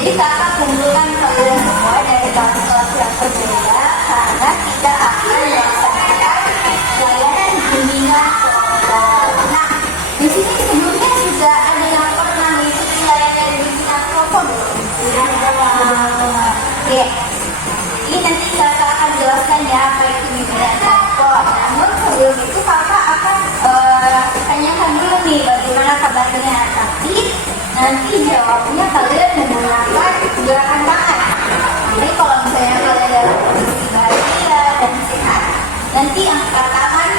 jadi kakak kumpulkan kalian semua dari kelas-kelas yang berbeda karena kita akan melaksanakan layanan bimbingan kelompok. Nah, di sini sebelumnya juga ada yang pernah mengikuti layanan bimbingan kelompok belum? Oke. Ini nanti kakak akan jelaskan ya apa itu bimbingan kelompok. Namun sebelum itu kakak akan tanyakan dulu nih bagaimana kabarnya. Nanti jawabnya kalian menggunakan gerakan tangan. Jadi kalau misalnya kalian dalam kondisi bahagia dan sehat, nanti angkat tangan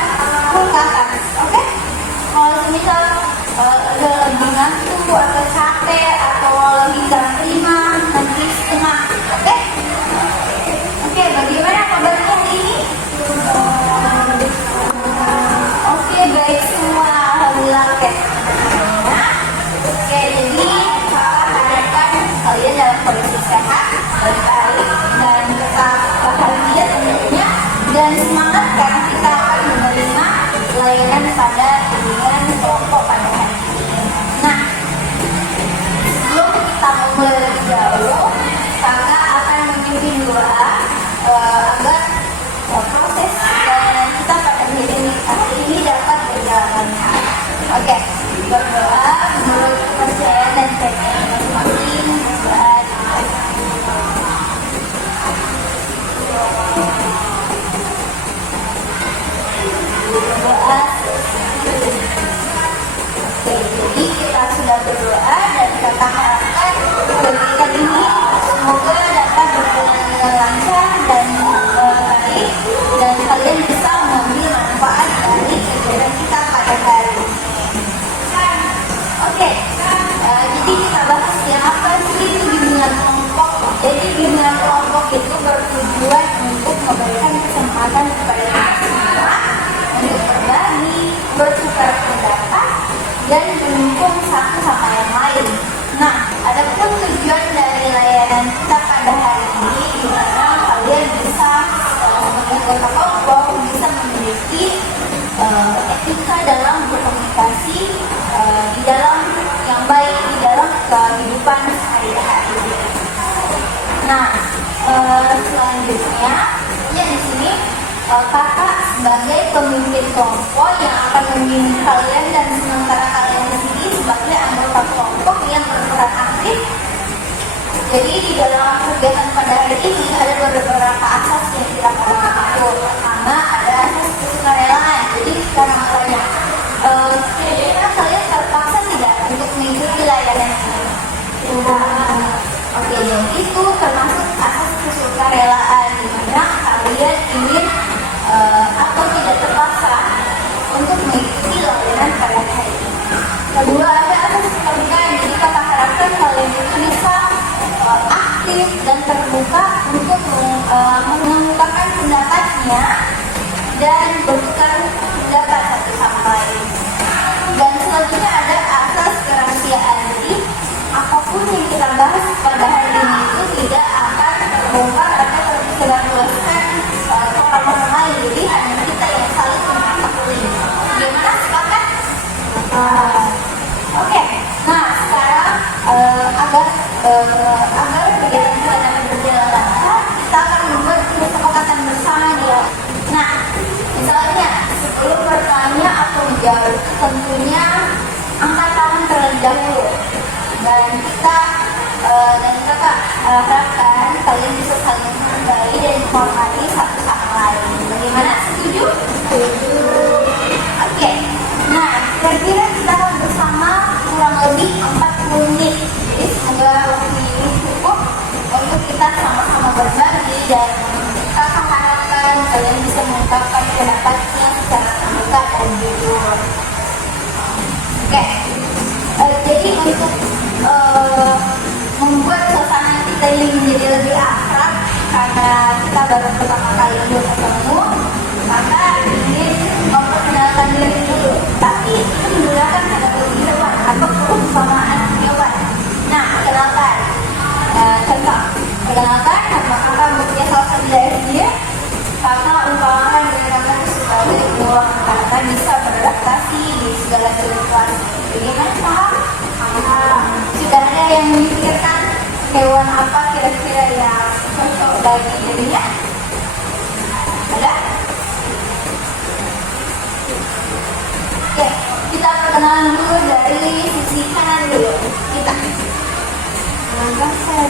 ke atas, oke? Kalau misal lagi ngantuk atau capek atau lagi jam 5, nanti setengah, oke? Oke, bagaimana kabarnya hari ini? Oke, baik semua, alhamdulillah. Oke, jadi kakak harapkan kalian dalam kondisi sehat, baik dan tetap bahagia tentunya dan semangat karena kita akan menerima layanan pada bimbingan kelompok pada hari ini. Nah, sebelum kita mulai lebih jauh, kakak akan memimpin doa agar proses layanan kita pada hari ini dapat berjalan lancar. Oke, berdoa menurut kepercayaan dan keyakinan masing-masing. Berdoa. Oke, jadi kita sudah berdoa dan kita harapkan kegiatan ini semoga dapat berjalan dengan lancar dan baik dan kalian bisa mengambil manfaat dari kegiatan kita pada hari ini. Oke, jadi kita bahas ya apa sih itu bimbingan kelompok. Jadi bimbingan kelompok itu bertujuan untuk memberikan kesempatan kepada kita semua untuk berbagi, bertukar pendapat, dan mendukung satu sama yang lain. Nah, ada pun tujuan dari layanan kita pada hari ini di mana kalian bisa sebagai anggota kelompok bisa memiliki etika dalam berkomunikasi di dalam yang baik di dalam kehidupan sehari-hari. Nah, selanjutnya ya di sini kakak sebagai pemimpin kelompok yang akan membimbing kalian dan sementara kalian di sini sebagai anggota kelompok yang berperan aktif. Jadi di dalam kegiatan pada hari ini ada beberapa asas yang kita perlu atur. Pertama ada asas kesukarelaan. Jadi sekarang tanya, kira-kira kalian terpaksa tidak untuk mengikuti layanan ini? Oke, dan itu termasuk asas kesukarelaan di mana kalian ingin atau tidak terpaksa untuk mengikuti layanan pada hari ini. Kedua ada asas keterbukaan. Jadi kita harapkan kalian itu bisa aktif dan terbuka untuk mengungkapkan pendapatnya dan bertukar pendapat satu sama lain. Dan selanjutnya ada asas kerahasiaan. Jadi apapun yang kita bahas pada hari ini itu tidak akan terbongkar atau tersebarluaskan ke orang lain. Jadi hanya kita yang saling mengetahui. Gimana, sepakat? Oke. Nah sekarang agar kegiatan kita dapat berjalan lancar, kita akan membuat kesepakatan bersama ya. Nah, misalnya sebelum bertanya atau menjawab, tentunya angkat tangan terlebih dahulu. Dan kita harapkan kalian bisa saling menghargai dan menghormati satu sama lain. Bagaimana? Setuju? Setuju. Oke. Nah, kira-kira kita akan bersama kurang lebih 40 menit. Jadi semoga waktu ini cukup untuk kita sama-sama berbagi dan kita harapkan kalian bisa mengungkapkan pendapatnya secara terbuka dan jujur. Oke. Jadi untuk membuat suasana kita ini menjadi lebih akrab karena kita baru pertama kali ketemu, maka ingin memperkenalkan diri dulu. Tapi itu menggunakan kata hewan atau perumpamaan hewan. Nah, perkenalkan. Contoh, perkenalkan nama kakak mempunyai salah satu dari dia. Kakak umpamakan dengan kakak sebagai buah karena bisa beradaptasi di segala situasi. Bagaimana paham? Sudah ada yang memikirkan hewan apa kira-kira yang cocok bagi dirinya? Ada? Oke, kita perkenalan dulu dari sisi kanan dulu. Kita. Langkah saya.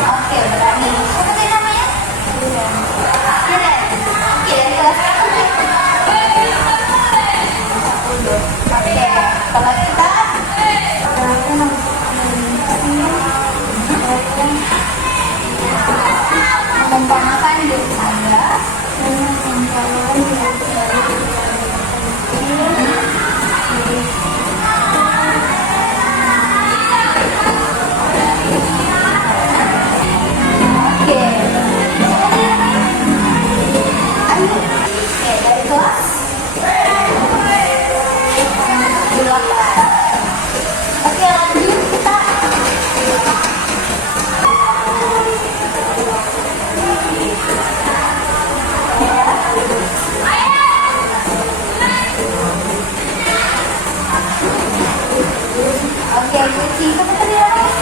Oke, berani. Apa tadi namanya? Siren. Oke, kelas berapa nih? Oke, kalau kita mengumpamakan diri Anda dari kelas 8. Oke, lanjut kita. Oke, kucing apa tadi namanya?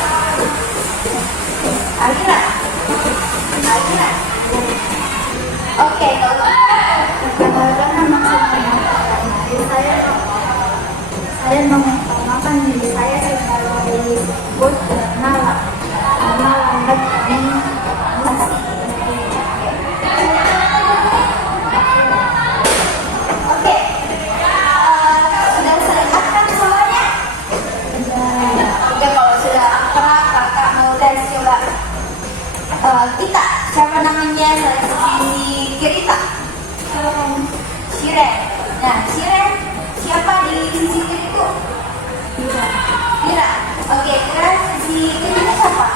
Akira. Oke, kalau perkenalkan nama saya mengumpamakan diri saya sebagai disebut Nala. Nama lambat kami masih. Oke, sudah sering akrab semuanya? Oke, kalau sudah akrab, kakak mau tes coba. Kita, siapa namanya? Seleksi Kirita. Shiren. Nah, Shiren siapa di sisi kiriku? Mira. Oke, kira sisi kirinya siapa?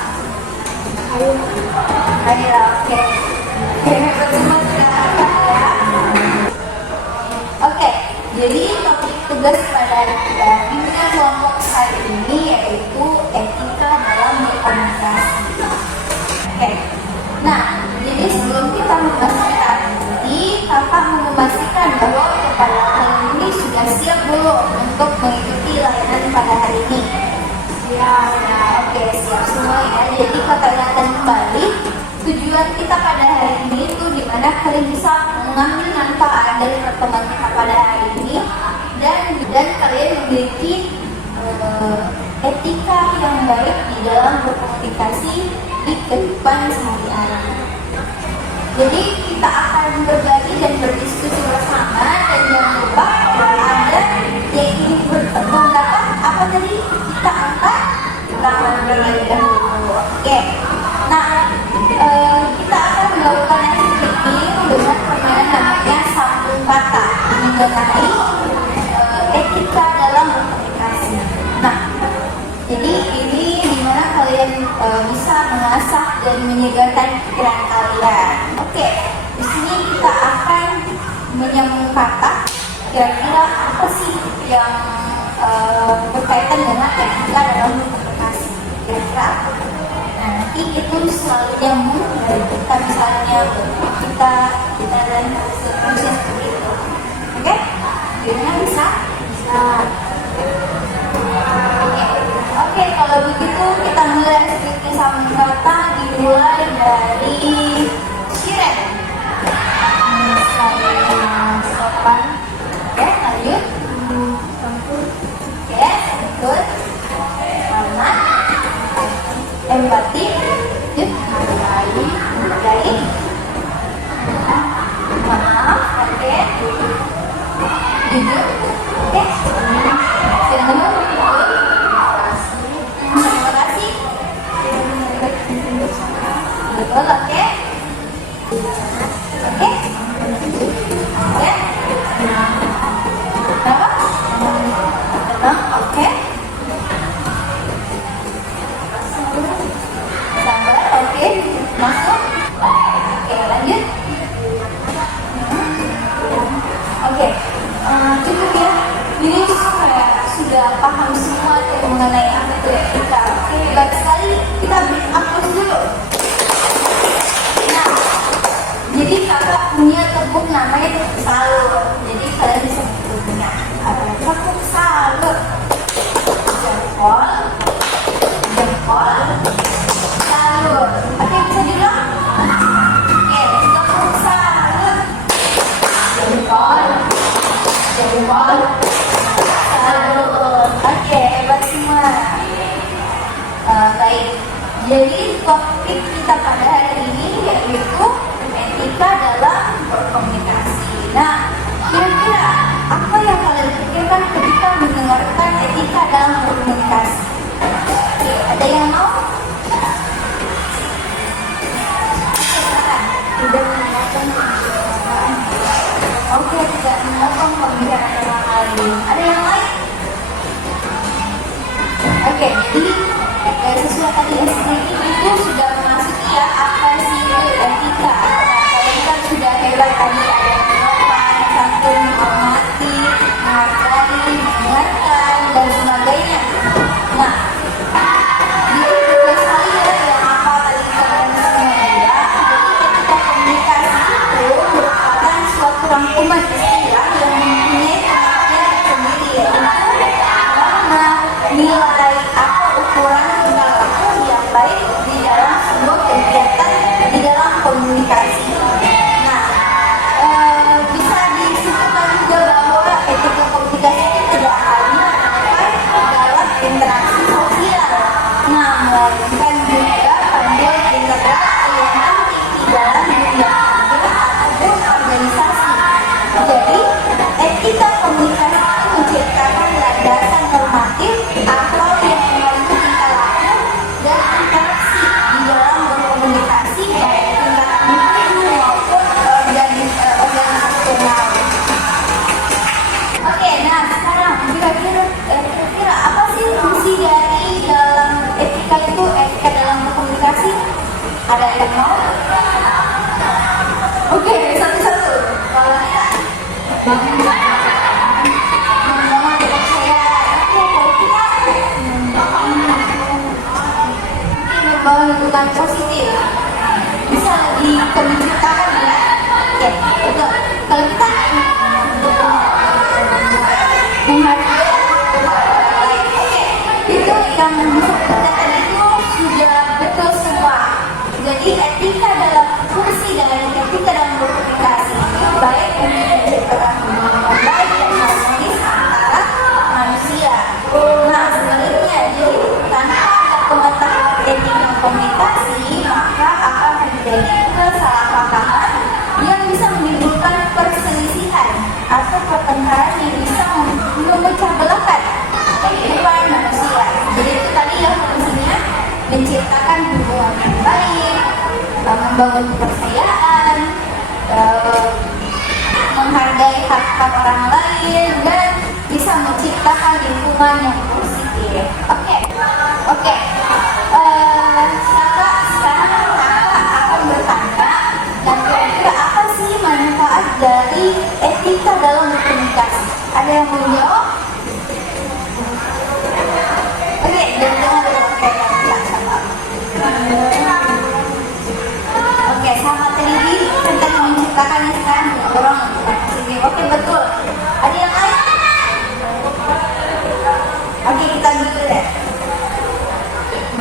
Ayo. Oke. Berjumpa sudah ya. Oke, jadi topik tugas pada bimbingan kelompok hari ini yaitu etika dalam berkomunikasi. Oke. Nah, jadi sebelum kita membahas ini, kakak mau memastikan bahwa kepala kalian ini sudah siap belum untuk mengikuti layanan pada hari ini? Siap. Nah, oke, siap semua ya. Jadi kakak ingatkan kembali tujuan kita pada hari ini itu dimana kalian bisa mengambil manfaat dari pertemuan kita pada hari ini dan kalian memiliki etika yang baik di dalam berkomunikasi di kehidupan sehari-hari. Jadi kita akan berbagi dan berdiskusi bersama dan jangan lupa kalau ada yang ingin mendapat apa tadi kita angkat terlebih dahulu. Oke. Nah, kita akan melakukan activity dengan permainan namanya sambung kata mengenai etika dalam berkomunikasi. Nah, jadi ini dimana kalian bisa mengasah dan menyegarkan pikiran kalian. Oke, di sini kita akan menyambung kata. Kira-kira apa sih yang berkaitan dengan etika dalam berkomunikasi? Kira-kira apa? Nah, nanti itu selalu nyambung dari kita misalnya kita dan seterusnya seperti itu. Oke? Gimana bisa? Bisa. Oke, kalau begitu kita mulai skripsi sambung kata dimulai dari Shiren. Saya sopan. Oke, lanjut. Oke, good. Aman. Empati. Baik. Maaf. Oke. Jujur. Oke. Jenuh. Terima kasih. Betul, oke. Oke. Oke. Apa? Tenang, oke. Sabar, oke. Masuk. Oke, lanjut. sudah paham semua mengenai apa itu etika. Oke, baik sekali, kita beri aplaus dulu. Nah, jadi kakak punya tepuk namanya salur. Jadi kalian bisa punya tepuk salur. Jempol, jempol, salur. Oke, bisa diulang? Oke, tepuk salur. Jempol, jempol, salur. Oke, hebat semua. Baik, jadi topik kita pada hari ini yaitu etika dalam berkomunikasi. Nah, kira-kira apa yang kalian pikirkan ketika mendengarkan etika dalam berkomunikasi? Oke, ada yang mau? Silakan. Tidak mendengarkan pembicaraan. Oke, tidak mendengarkan pembicaraan orang lain. Ada yang lain? Oke, jadi sesuai tadi sedikit itu sudah memasuki ya apa sih itu etika. Kalian kan sudah hebat tadi ada sopan, santun, menghormati, menghargai, mendengarkan dan sebagainya. Nah, jadi betul sekali ya yang apa tadi kalian semua bilang. Jadi etika komunikasi itu merupakan suatu rangkuman istilah yang mempunyai pengertian sendiri. Karena nilai ukuran tingkah laku yang baik di dalam sebuah kegiatan di dalam komunikasi. Nah, bisa disebutkan juga bahwa etika komunikasi itu tidak hanya dalam interaksi sosial, nah melainkan juga panduan integrasi yang nanti di dalam dunia kerja ataupun organisasi. Jadi, etika komunikasi itu menciptakan landasan normatif atau yang kira-kira apa sih fungsi dari dalam etika itu, etika dalam berkomunikasi? Ada yang mau? Oke, satu-satu. Kalau kita membangun kepercayaan. Oke, kalau kita membangun hubungan positif, bisa diciptakan ya? Oke, betul. Kalau kita menghargai itu yang disebutkan itu sudah betul semua. Jadi etika dalam fungsi dari etika dalam berkomunikasi itu baik untuk menciptakan hubungan yang baik dan harmonis antara manusia. Nah, sebaliknya jadi tanpa ada pengetahuan etika komunikasi maka akan terjadi kesalahpahaman yang bisa menimbulkan perselisihan atau pertengkaran yang bisa memecah belahkan kehidupan manusia. Jadi itu tadi ya fungsinya menciptakan hubungan yang baik, membangun kepercayaan, menghargai hak-hak orang lain dan bisa menciptakan lingkungan yang positif. Oke. Sekarang kakak akan bertanya dan kira-kira apa sih manfaat dari etika dalam berkomunikasi? Ada yang mau jawab? Oke, jangan Oke, sama tadi tentang menciptakan sekarang orang positif. Oke, betul. Ada yang lain? Oke, kita dulu deh.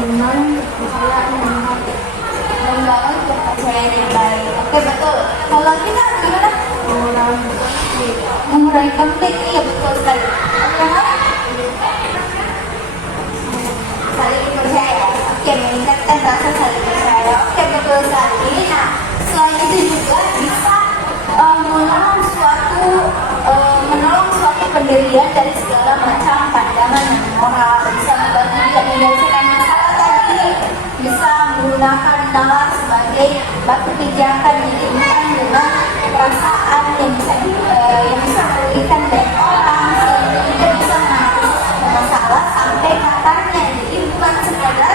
Membangun kepercayaan yang baik. Oke, betul. Kalau kita gimana? Mengurangi konflik. Iya, betul sekali. Ada yang lain? Saling percaya. Oke, meningkatkan rasa saling percaya. Oke, betul sekali. Nah, selain itu juga bisa menolong suatu pendirian dari segala macam pandangan dan moral. Bisa membantu dia menyelesaikan masalah tadi. Bisa menggunakan nalar sebagai batu pijakan bukan dengan perasaan yang bisa merugikan banyak orang, sehingga kita bisa mengatasi masalah sampai akarnya. Jadi bukan sekadar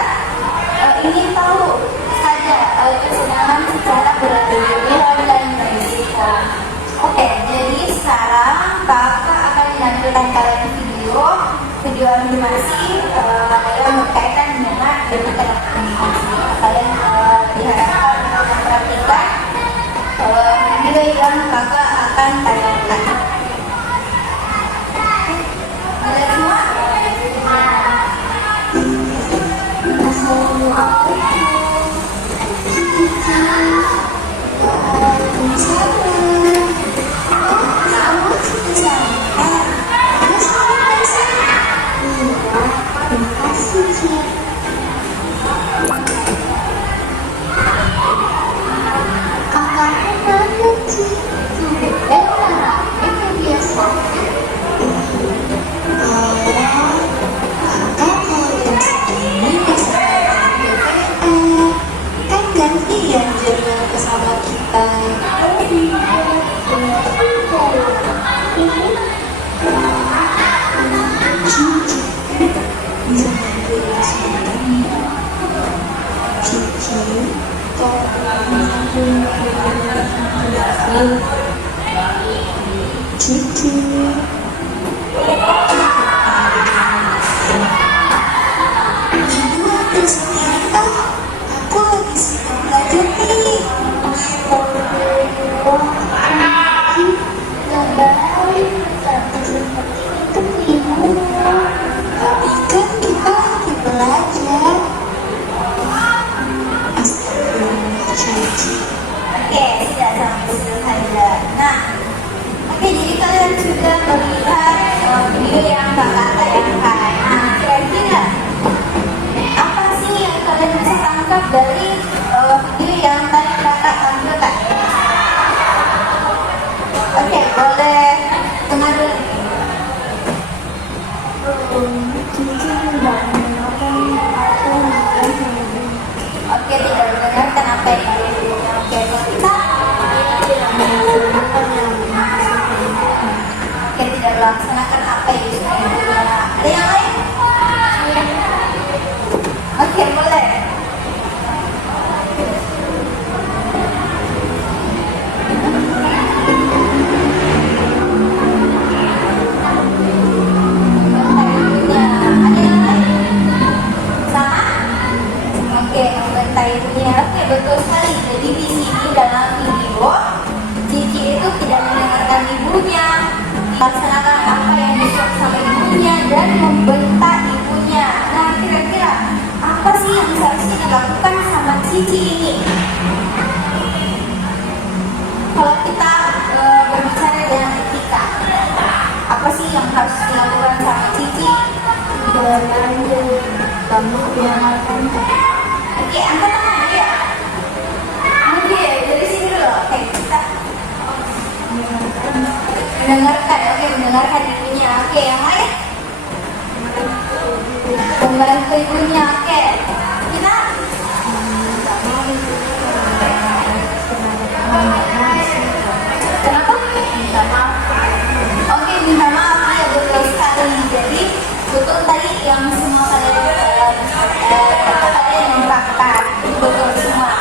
ingin tahu saja kesenangan secara berlebihan dan berisiko. Oke, jadi sekarang kakak akan menampilkan kalian video video animasi yang berkaitan dengan telekomunikasi. Kalian diharapkan untuk memperhatikan video yang kakak akan tayangkan. Ada semua? Jadi kalian sudah melihat video yang kakak tayangkan. Nah, kira-kira apa sih yang kalian bisa tangkap dari video yang tadi kakak tampilkan? Oke, boleh dengar dulu. Oke, tidak mendengarkan apa yang kalian bilang. Oke, kalau kita tidak melaksanakan apa yang disuruh. Ada yang lain? Oke, boleh. Ada yang lain? Sama? Oke, membentai ibunya. Oke, betul sekali. Jadi di sini dalam video Cici itu tidak mendengarkan ibunya, melaksanakan apa yang disuruh sama ibunya dan membentak ibunya. Nah, kira-kira apa sih yang seharusnya dilakukan sama Cici ini? Kalau kita berbicara dengan etika, apa sih yang harus dilakukan sama Cici? Kamu dengarkan. Oke, angkat tangan ya. Oke, dari sini dulu. Oke, kita mendengarkan. Oke, mendengarkan ibunya. Oke, yang lain? Membantu ibunya. Oke, kita kenapa? Minta maaf. Oke, minta maaf ya, betul sekali. Jadi betul tadi yang semua kalian ungkapkan, betul semua.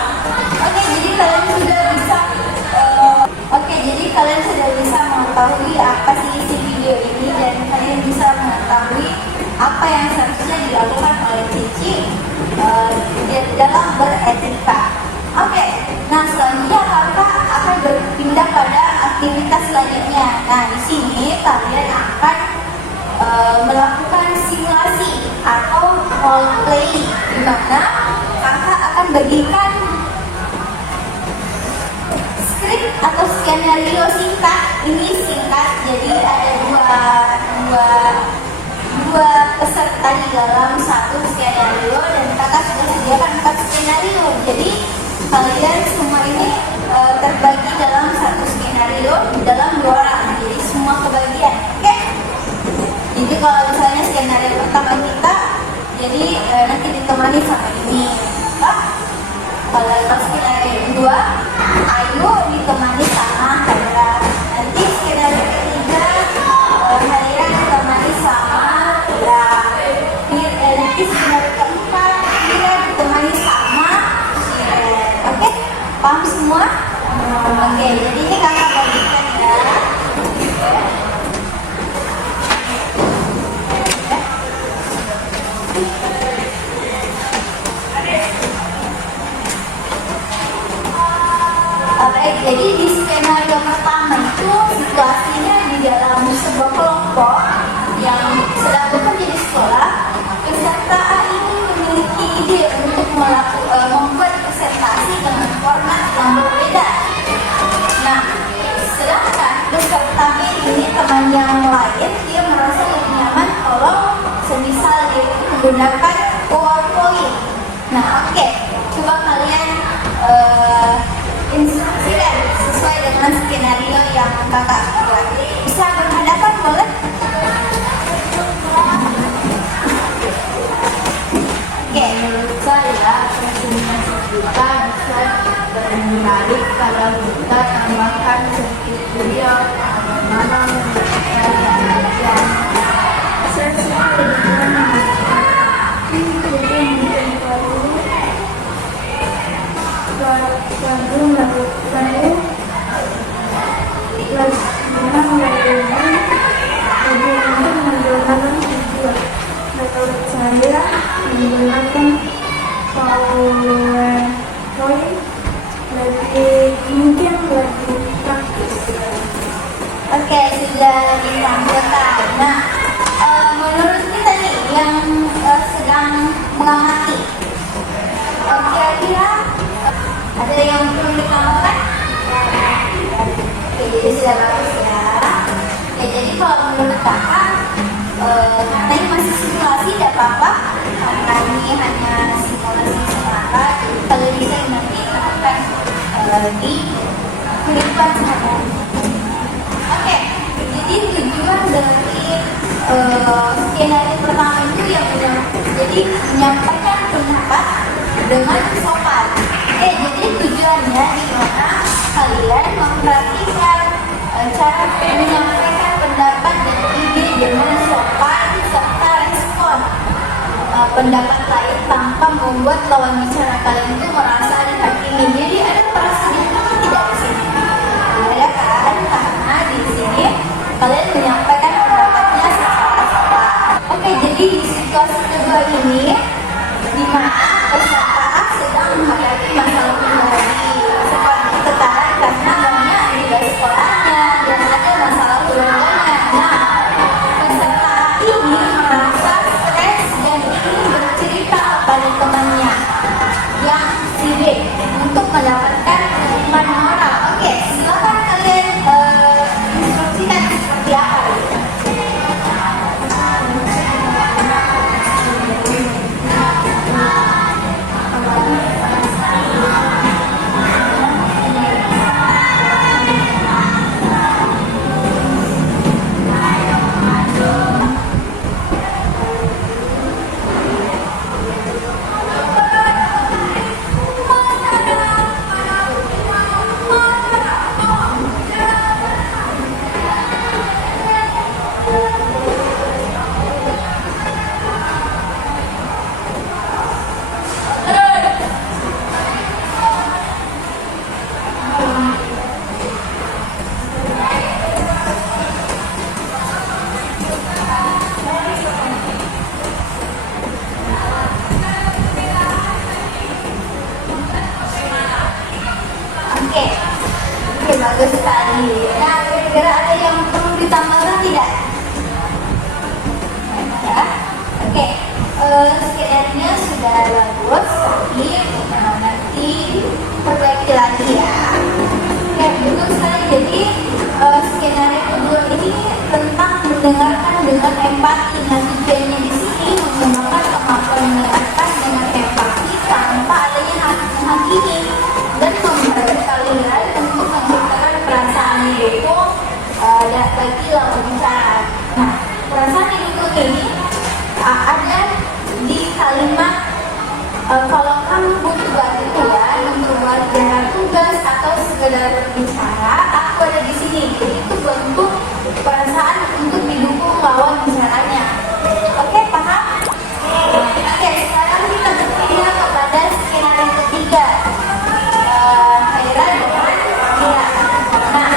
Oke, jadi kalian sudah bisa mengetahui apa sih isi video ini dan kalian bisa mengetahui apa yang seharusnya dilakukan oleh Cici dalam beretika. Oke, nah selanjutnya kakak akan berpindah pada aktivitas selanjutnya. Nah, di sini kalian akan melakukan simulasi atau role play, di mana kakak akan bagikan skrip atau skenario singkat. Ini singkat, jadi ada dua peserta di dalam satu skenario dan kakak sudah sediakan 4 skenario. Jadi kalian semua ini terbagi dalam satu skenario dalam 2 orang, jadi semua kebagian. Oke? Jadi kalau misalnya skenario pertama kita, jadi nanti ditemani sama ini. Kalau skenario kedua, Ayu ditemani sama Haira. Nanti skenario ketiga, Haira ditemani sama Ira. Nanti skenario keempat, Ira ditemani sama Shiren. Oke? Paham semua? Oke, jadi ini kakak bagikan ya. menggunakan PowerPoint. Nah, oke, coba kalian instruksikan sesuai dengan skenario yang kakak buat. Bisa berhadapan, boleh? Oke, menurut saya presentasi kita bisa lebih menarik kalau kita tambahkan video bagaimana menggunakan sesi menurut saya menggunakan PowerPoint mungkin lebih praktis. Oke, sudah disampaikan. Nah, menurut kita nih yang sedang mengamati, kira-kira ada yang perlu ditambahkan? Oke, jadi sudah bagus ya. Oke, jadi kalau menurut kakak, karena ini masih simulasi, tidak apa-apa. Karena ini hanya simulasi semata, jadi kalau bisa nanti akan di kehidupan sehari-hari. Oke, jadi tujuan dari skenario pertama itu yang jadi menyampaikan pendapat dengan sopan. Oke, jadi tujuannya di mana kalian memperhatikan cara menyampaikan pendapat dan ide dengan sopan serta respon pendapat lain tanpa membuat lawan bicara kalian itu merasa dihakimi. Jadi ada perasaan tidak di sini. Ada kan? Karena di sini kalian menyampaikan pendapatnya secara sopan. Oke, jadi di situasi kedua ini di mana peserta sedang menghadapi masalah pribadi seperti tekanan karena banyak tugas sekolahnya dan ada masalah keluarganya. Nah, peserta ini merasa stres dan ingin bercerita pada temannya yang si B untuk mendapatkan dukungan moral. Oke, silakan kalian instruksikan seperti apa gitu. Oke, bagus sekali. Nah, kira-kira ada yang perlu ditambahkan tidak? Ya. Oke, skenario sudah bagus, tapi nanti perbaiki lagi ya. Oke, betul sekali. Jadi skenario kedua ini tentang mendengarkan dengan empati. Nah, tujuannya di sini mengembangkan kemampuan mendengarkan dengan empati tanpa adanya hakimi dan membantu kalian untuk menciptakan perasaan didukung dan bagi lawan bicara. Nah, perasaan didukung ini ada di kalimat kalau kamu butuh bantuan untuk mengerjakan tugas atau sekedar berbicara, aku ada di sini. Jadi itu bentuk perasaan untuk didukung lawan bicaranya. Oke, paham? Oke, sekarang kita berpindah kepada skenario ketiga. Nah,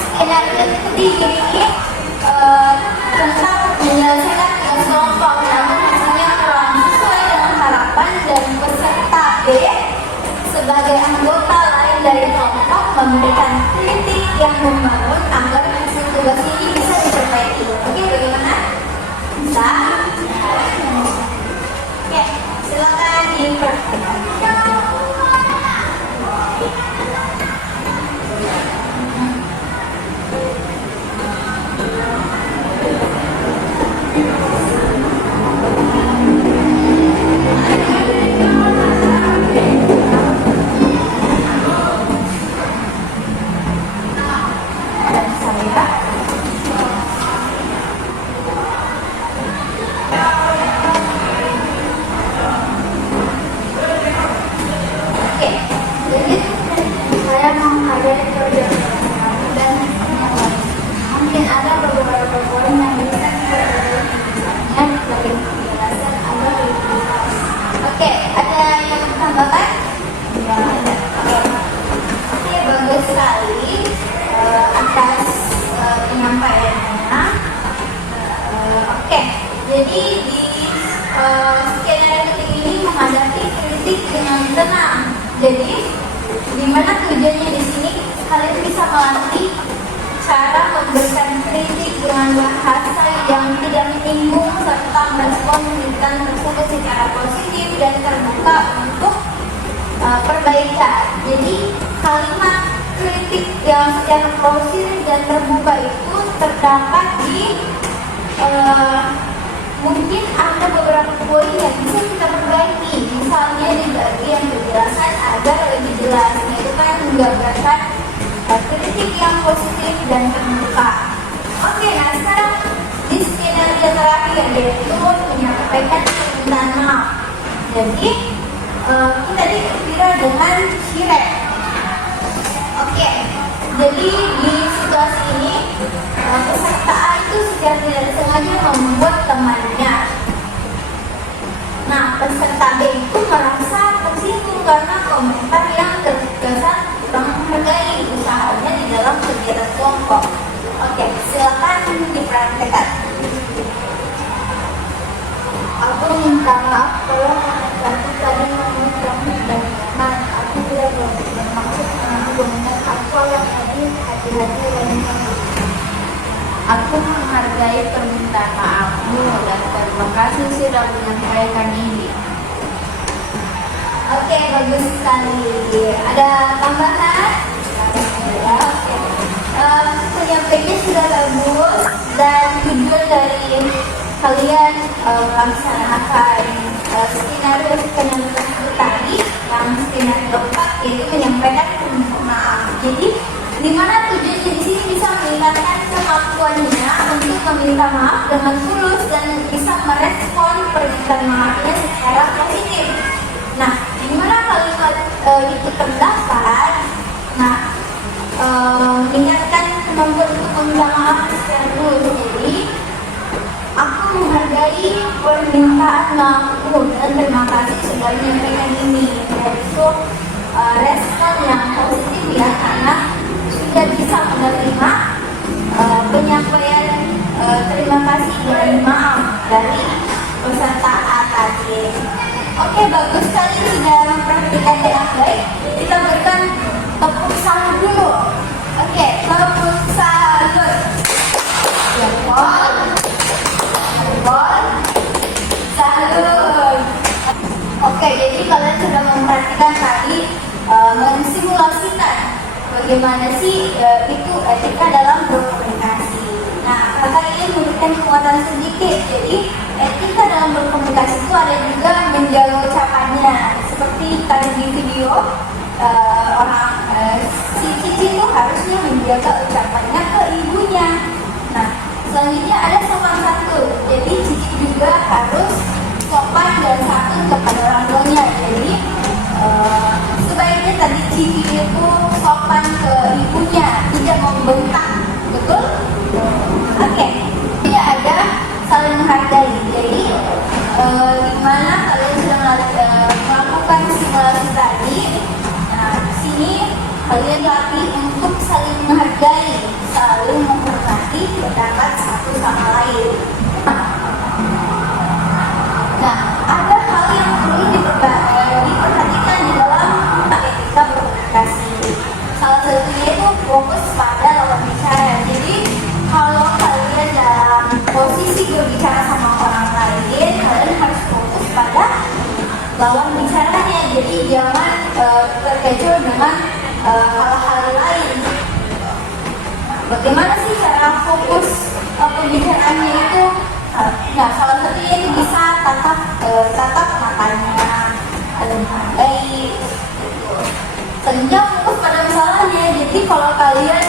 skenario ketiga ini tentang menyelesaikan tugas kelompok, namun hasilnya kurang sesuai dengan harapan dan peserta B sebagai anggota lain dari kelompok memberikan kritik yang membangun agar hasil tugas ini bisa diperbaiki. Oke, bagaimana? Bisa? Oke, silakan diperhatikan. skenario ketiga ini menghadapi kritik dengan tenang. Jadi, gimana tujuannya di sini? Kalian bisa melatih cara memberikan kritik dengan bahasa yang tidak menyinggung serta merespon kritikan tersebut secara positif dan terbuka untuk perbaikan. Jadi, kalimat kritik yang secara positif dan terbuka itu terdapat di mungkin ada beberapa poin yang bisa kita perbaiki. Misalnya di bagian penjelasan agar lebih jelas, itu kan menggambarkan kritik yang positif dan terbuka. Oke, nah sekarang di skenario terakhir yaitu menyampaikan permintaan maaf. Jadi kita dikira dengan Shirek. Oke, jadi di situasi ini peserta A itu secara tidak sengaja membuat temannya. Nah, peserta B itu merasa tersinggung karena komentar yang terkesan kurang menghargai usahanya di dalam kegiatan kelompok. Oke, silakan dipraktekkan. Aku minta maaf kalau aku tadi mengucapkan dan teman. Aku tidak bermaksud menggumulkan aku yang tadi hati-hati dan aku menghargai permintaan maafmu dan terima kasih sudah menyampaikan ini. Oke, bagus sekali. Ada tambahan? Ya, oke. Penyampaiannya sudah bagus dan tujuan dari kalian melaksanakan skenario tersebut tadi yang skenario 4 yaitu menyampaikan permintaan maaf. Jadi, di mana tujuannya di sini bisa meningkatkan kemampuannya untuk meminta maaf dengan tulus dan bisa merespon permintaan maafnya secara positif. Nah, di mana kalimat itu terdapat? Nah, meningkatkan kemampuan untuk meminta maaf secara tulus. Jadi, aku menghargai permintaan maafmu dan terima kasih sudah menyampaikan ini. Yaitu respon yang positif ya, karena sudah bisa menerima penyampaian terima kasih dan maaf dari peserta A tadi. Oke, bagus sekali sudah mempraktikkan dengan baik. Kita berikan tepuk salut dulu. Oke, tepuk salut. Jempol, jempol, salut. Oke, jadi kalian sudah memperhatikan tadi mensimulasikan bagaimana sih itu etika dalam berkomunikasi. Nah, kakak ini memberikan penguatan sedikit. Jadi, etika dalam berkomunikasi itu ada juga menjaga ucapannya. Seperti tadi di video, si Cici itu harusnya menjaga ucapannya ke ibunya. Nah, selanjutnya ada sopan santun. Jadi, Cici juga harus sopan dan santun kepada orang tuanya. Jadi, sebaiknya tadi Cici itu sopan ke ibunya, tidak membentak, betul? Oke, jadi ada saling menghargai. Jadi, dimana kalian sudah melakukan simulasi tadi, nah di sini kalian latih untuk saling menghargai, saling menghormati pendapat satu sama lain. Nah, ada hal yang perlu diperhatikan di dalam etika berkomunikasi. Salah satunya itu fokus pada lawan bicara. Jadi, kalau kalian dalam posisi berbicara sama orang lain, kalian harus fokus pada lawan bicaranya. Jadi, jangan terkecoh dengan hal-hal lain. Bagaimana sih cara fokus pembicaraannya itu? Nah, salah satunya itu bisa tatap matanya, menghargai, sehingga fokus pada masalahnya. Jadi kalau kalian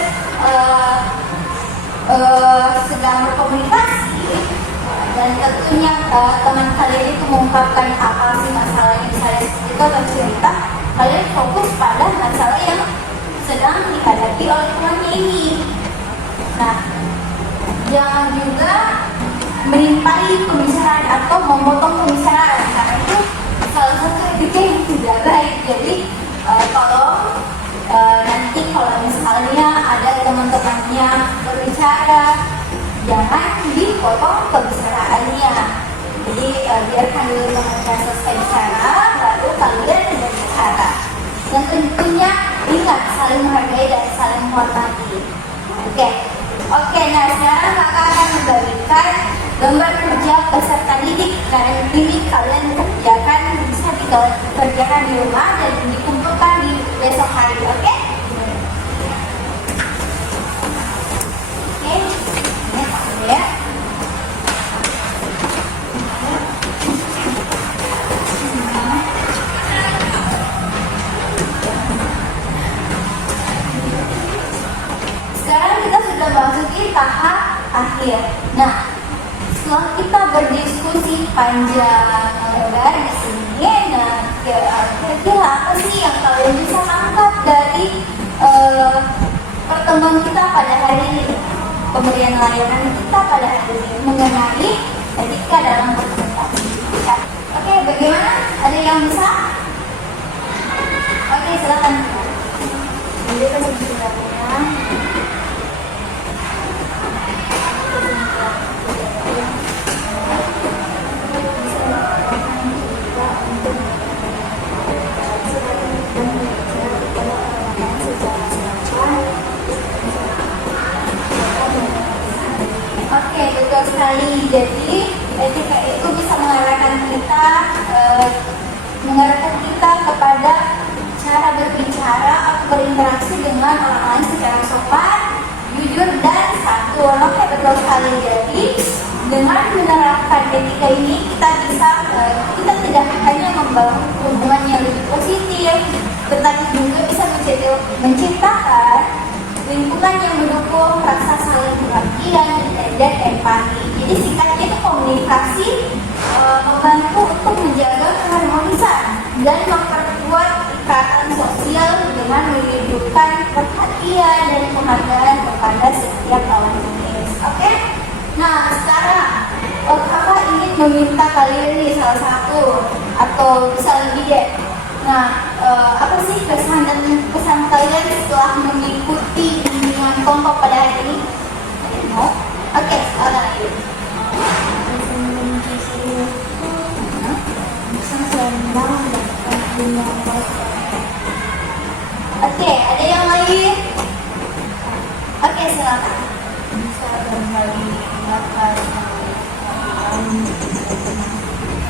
sedang berkomunikasi dan tentunya teman kalian itu mengungkapkan apa sih masalahnya, misalnya seperti itu atau cerita, kalian fokus pada masalah yang sedang dihadapi oleh temannya ini. Nah, jangan juga menimpali pembicaraan atau memotong pembicaraan, karena itu salah satu etika yang tidak baik. Jadi nanti kalau misalnya ada teman-temannya berbicara, jangan dipotong pembicaraannya. Jadi biarkan dulu teman-teman selesai bicara, baru kalian berbicara. Dan tentunya ingat saling menghargai dan saling menghormati. Oke, nah sekarang kakak akan membagikan gambar kerja peserta didik. Dan ini kalian kerjakan, bisa dikerjakan di rumah dan dikumpulkan di besok hari, oke? Ini ya. Sekarang kita sudah memasuki tahap akhir. Nah, setelah kita berdiskusi panjang lebar di sini, nah kira-kira apa sih yang kalian bisa tangkap dari pertemuan kita pada hari ini, pemberian layanan kita pada hari ini mengenai etika dalam berkomunikasi. Ya. Oke, bagaimana? Ada yang bisa? Oke, silakan. Jadi kesimpulannya. Oke, betul sekali. Jadi etika itu bisa mengarahkan kita kepada cara berbicara atau berinteraksi dengan orang lain secara sopan, jujur dan santun. Oke, betul sekali. Jadi dengan menerapkan etika ini kita tidak hanya membangun hubungan yang lebih positif, tetapi juga bisa menciptakan lingkungan yang mendukung rasa saling pengertian dan empati. Jadi singkatnya itu komunikasi membantu untuk menjaga keharmonisan dan memperkuat ikatan sosial dengan menunjukkan perhatian dan penghargaan kepada setiap lawan jenis. Oke? Nah, sekarang kakak ingin meminta kalian nih salah satu atau bisa lebih deh. Nah, apa sih kesan dan pesan kalian setelah mengikuti bimbingan kelompok pada hari ini? Oke, sekarang lagi. Oke, ada yang lain? Oke, silakan. Bisa berbagi pendapat.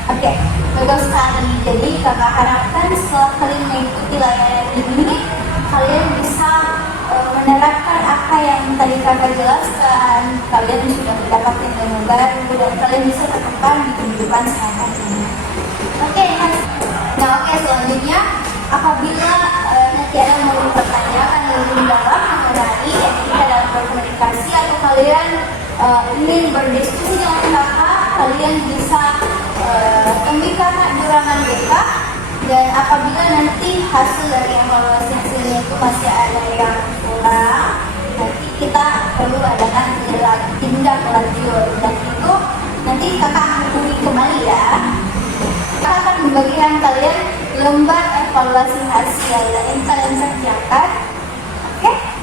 Oke, bagus sekali. Jadi kakak harapkan setelah kalian mengikuti layanan ini, kalian bisa menerapkan apa yang tadi kakak jelaskan. Kalian sudah mendapatkan ilmu baru dan kalian bisa terapkan di kehidupan sehari-hari. Oke, selanjutnya apabila nanti ada mau dipertanyakan lebih mendalam mengenai etika dalam berkomunikasi atau kalian ingin berdiskusi dengan kakak, kalian bisa temui kakak di ruangan BK. Dan apabila nanti hasil dari evaluasi hasilnya itu masih ada yang kurang, nanti kita perlu adakan tindak lanjut, dan itu nanti kakak akan hubungi kembali ya. Kakak akan membagikan kalian lembar evaluasi hasil yang kalian kerjakan. Oke?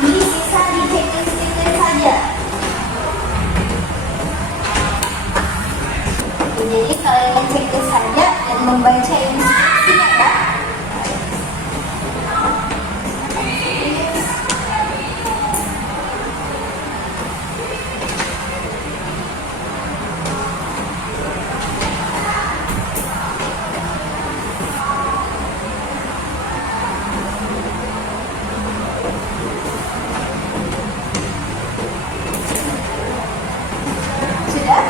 Ini bisa dicek-cek saja. Jadi kalian cek saja dan membaca instruksinya ya. Sudah?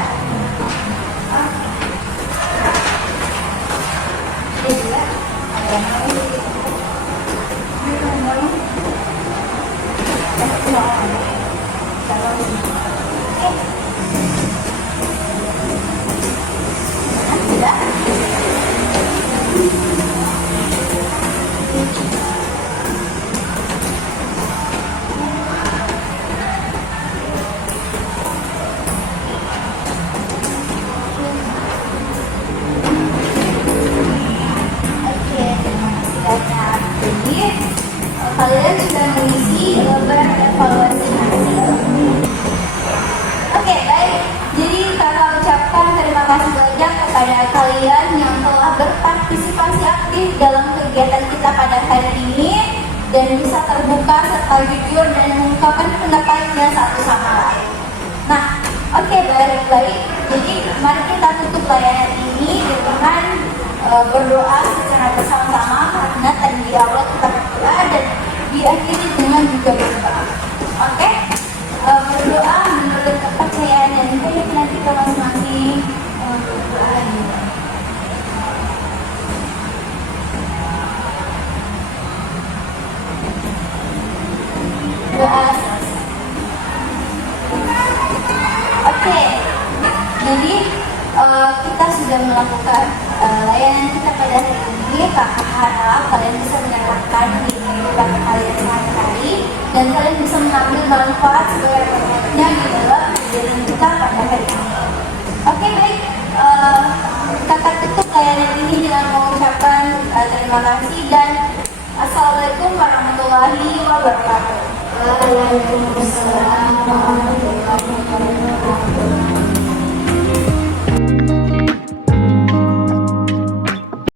banyak. Jadi kalian sudah mengisi lembar evaluasi hasil. Oke, baik. Jadi kakak ucapkan terima kasih banyak kepada kalian yang telah berpartisipasi aktif dalam kegiatan kita pada hari ini dan bisa terbuka serta jujur dan mengungkapkan pendapatnya satu sama lain. Nah, oke, baik. Jadi mari kita tutup layanan ini dengan berdoa secara bersama-sama karena tadi di awal kita berdoa dan diakhiri dengan juga berdoa. Oke? Berdoa menurut kepercayaan dan keyakinan kita masing-masing berdoa juga. Doa. Oke, jadi kita sudah melakukan layanan kita pada hari ini. Kakak harap kalian bisa menerapkan di kehidupan kalian sehari-hari dan kalian bisa mengambil manfaat sebanyak-banyaknya di dalam kehidupan kita pada hari ini. Oke, baik. Kakak tutup layanan ini dengan mengucapkan terima kasih dan assalamualaikum warahmatullahi wabarakatuh. Waalaikumsalam warahmatullahi wabarakatuh.